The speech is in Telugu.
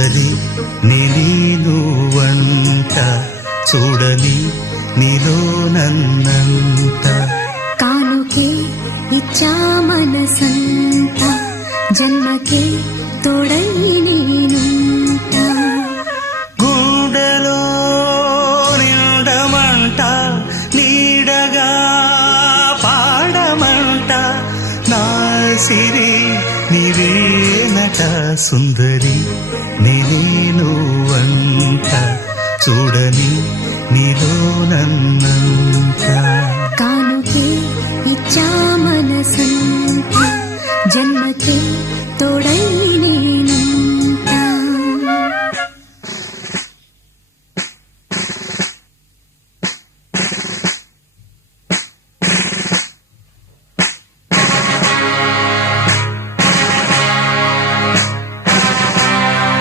సుందరి నీను వంట చూడని నీలో నన్నంత కానుకే ఇచ్చా మనసంత జన్మకే తోడై నేనుంట గుండెలో నిండమంట నీడగా పాడమంట నా సిరి నీవేనట సుందరి